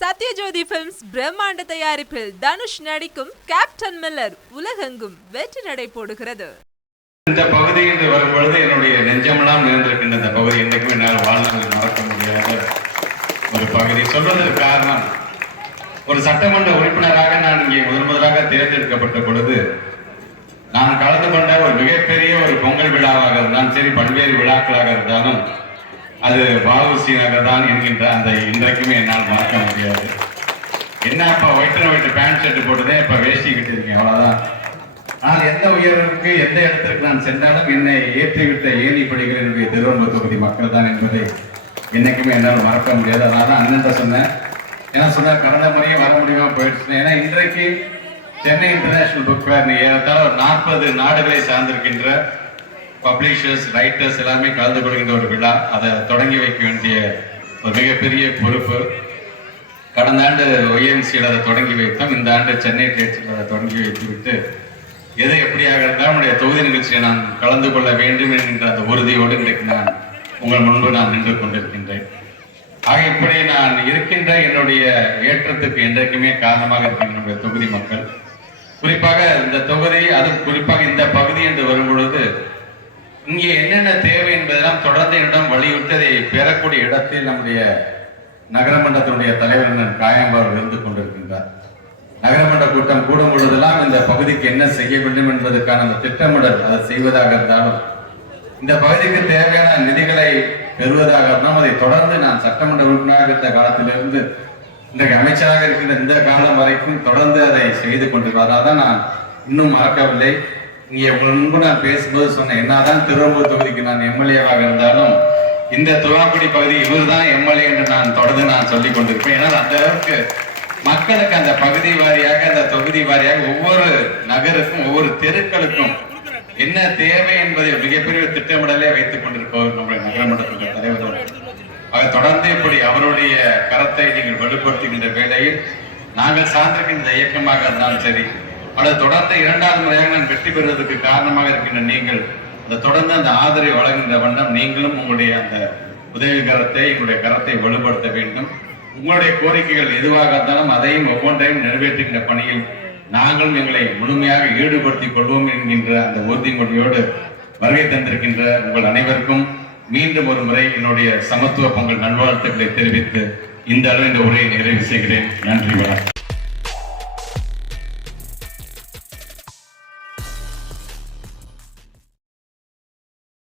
Sathyajothi films பிரம்மாண்ட தயாரிப்பில் தனுஷ் நடிக்கும் கேப்டன் மில்லர் உலகெங்கும் வெற்றி நடை போடுகிறது. இந்த பகுதி என்று வரும்பொழுது என்னுடைய நெஞ்சமெல்லாம் நிறைந்திருக்கின்ற இந்த பகுதி என்றைக்கும் என்னால் வாழ்நாள் மறக்க முடியாத ஒரு பகுதி. சொல்வதற்கு காரணம் ஒரு சட்டமன்ற உறுப்பினராக நான் இங்கே முதன் முதலாக தேர்ந்தெடுக்கப்பட்ட பொழுது நான் கலந்து கொண்ட ஒரு மிகப்பெரிய ஒரு பொங்கல் விழாவாக இருந்தாலும் சரி பல்வேறு விழாக்களாக இருந்தாலும் அது பாபுசி நகர் தான் என்கின்ற அந்த இன்றைக்குமே என்னால் மறக்க முடியாது. என்ன அப்ப white and white pant shirt போட்டுதான் இப்ப வேஷ்டி இருக்கேன் அவ்வளவுதான். நான் எந்த உயர்வுக்கு எந்த இடத்திற்கு நான் சென்றாலும் என்னை ஏற்றிவிட்ட ஏணி படிகள் என்னுடைய திருவண்ணூர் தொகுதி மக்கள் தான் என்பதை என்னைக்குமே என்னால் மறக்க முடியாது. அதனால தான் அண்ணன் சொன்னேன். ஏன்னா சொன்னால் கடந்த முறையே வர முடியுமா? போயிடுச்சு ஏன்னா இன்றைக்கு சென்னை இன்டர்நேஷனல் புக் ஃபேர் ஏறத்தாழ ஒரு நாற்பது நாடுகளை சார்ந்திருக்கின்ற பப்ளிஷர்ஸ் ரைட்டர்ஸ் எல்லாமே கலந்து கொள்கின்ற ஒரு விழா. அதை தொடங்கி வைக்க வேண்டிய ஒரு மிகப்பெரிய பொறுப்பு. கடந்த ஆண்டு ஒய்என்சியில் அதை தொடங்கி வைத்தோம். இந்த ஆண்டு சென்னை டேட்ஸில் அதை தொடங்கி வைத்து விட்டு எது எப்படியாக இருந்தாலும் நம்முடைய தொகுதி நிகழ்ச்சியை நான் கலந்து கொள்ள வேண்டும் என்கின்ற அந்த உறுதியோடு இன்றைக்கு நான் உங்கள் முன்பு நான் நின்று கொண்டிருக்கின்றேன். ஆக இப்படி நான் இருக்கின்ற என்னுடைய ஏற்றத்துக்கு என்றைக்குமே காரணமாக இருக்கின்ற நம்முடைய தொகுதி மக்கள் குறிப்பாக இந்த தொகுதி அது குறிப்பாக இந்த பகுதி என்று வரும் பொழுது இங்கே என்னென்ன தேவை தொடர்ந்து என்னிடம் வலியுறுத்தி அதை பெறக்கூடிய இடத்தில் நம்முடைய நகரமன்றத்தினுடைய தலைவர் அண்ணன் காயம்பார் இருந்து கொண்டிருக்கின்றார். நகரமன்ற கூட்டம் கூடும் பொழுதெல்லாம் இந்த பகுதிக்கு என்ன செய்ய வேண்டும் என்பதற்கான அந்த திட்டமிடல் அதை செய்வதாக இருந்தாலும் இந்த பகுதிக்கு தேவையான நிதிகளை பெறுவதாக இருந்தாலும் அதை தொடர்ந்து நான் சட்டமன்ற உறுப்பினராக இருந்த காலத்திலிருந்து இன்றைக்கு அமைச்சராக இருக்கின்ற இந்த காலம் வரைக்கும் தொடர்ந்து அதை செய்து கொண்டிருக்கிறார் தான் நான் இன்னும் மறக்கவில்லை. இங்கே முன்பு நான் பேசும்போது சொன்னேன் என்னதான் திருவம்பூர் தொகுதிக்கு நான் எம்எல்ஏவாக இருந்தாலும் இந்த துவாக்குடி பகுதி இவர்தான் எம்எல்ஏ என்று நான் தொடர்ந்து நான் சொல்லிக் கொண்டிருப்பேன். ஏன்னா அந்த அளவுக்கு மக்களுக்கு அந்த பகுதி வாரியாக அந்த தொகுதி வாரியாக ஒவ்வொரு நகருக்கும் ஒவ்வொரு தெருக்களுக்கும் என்ன தேவை என்பதை மிகப்பெரிய திட்டமிடலே வைத்துக் கொண்டிருப்பவர் நம்முடைய நகரமன்றத்தினுடைய தலைவர் அவர் தொடர்ந்து இப்படி அவருடைய கரத்தை நீங்கள் வலுப்படுத்துகின்ற வேளையில் நாங்கள் சார்ந்திருக்கின்ற இந்த இயக்கமாக இருந்தாலும் சரி அல்லது தொடர்ந்து இரண்டாவது முறையாக நான் வெற்றி பெறுவதற்கு காரணமாக இருக்கின்ற நீங்கள் அந்த தொடர்ந்து அந்த ஆதரவை வழங்குகின்ற வண்ணம் நீங்களும் உங்களுடைய அந்த உதவி கரத்தை உங்களுடைய கரத்தை வலுப்படுத்த வேண்டும். உங்களுடைய கோரிக்கைகள் எதுவாக இருந்தாலும் அதையும் ஒவ்வொன்றையும் நிறைவேற்றுகின்ற பணியில் நாங்களும் எங்களை முழுமையாக ஈடுபடுத்திக் கொள்வோம் என்கின்ற அந்த உறுதிமொழியோடு வருகை தந்திருக்கின்ற உங்கள் அனைவருக்கும் மீண்டும் ஒரு முறை என்னுடைய சமத்துவ பொங்கல் நல்வாழ்த்துக்களை தெரிவித்து இந்த அளவு இந்த உரையை நிறைவு செய்கிறேன். நன்றி வணக்கம்.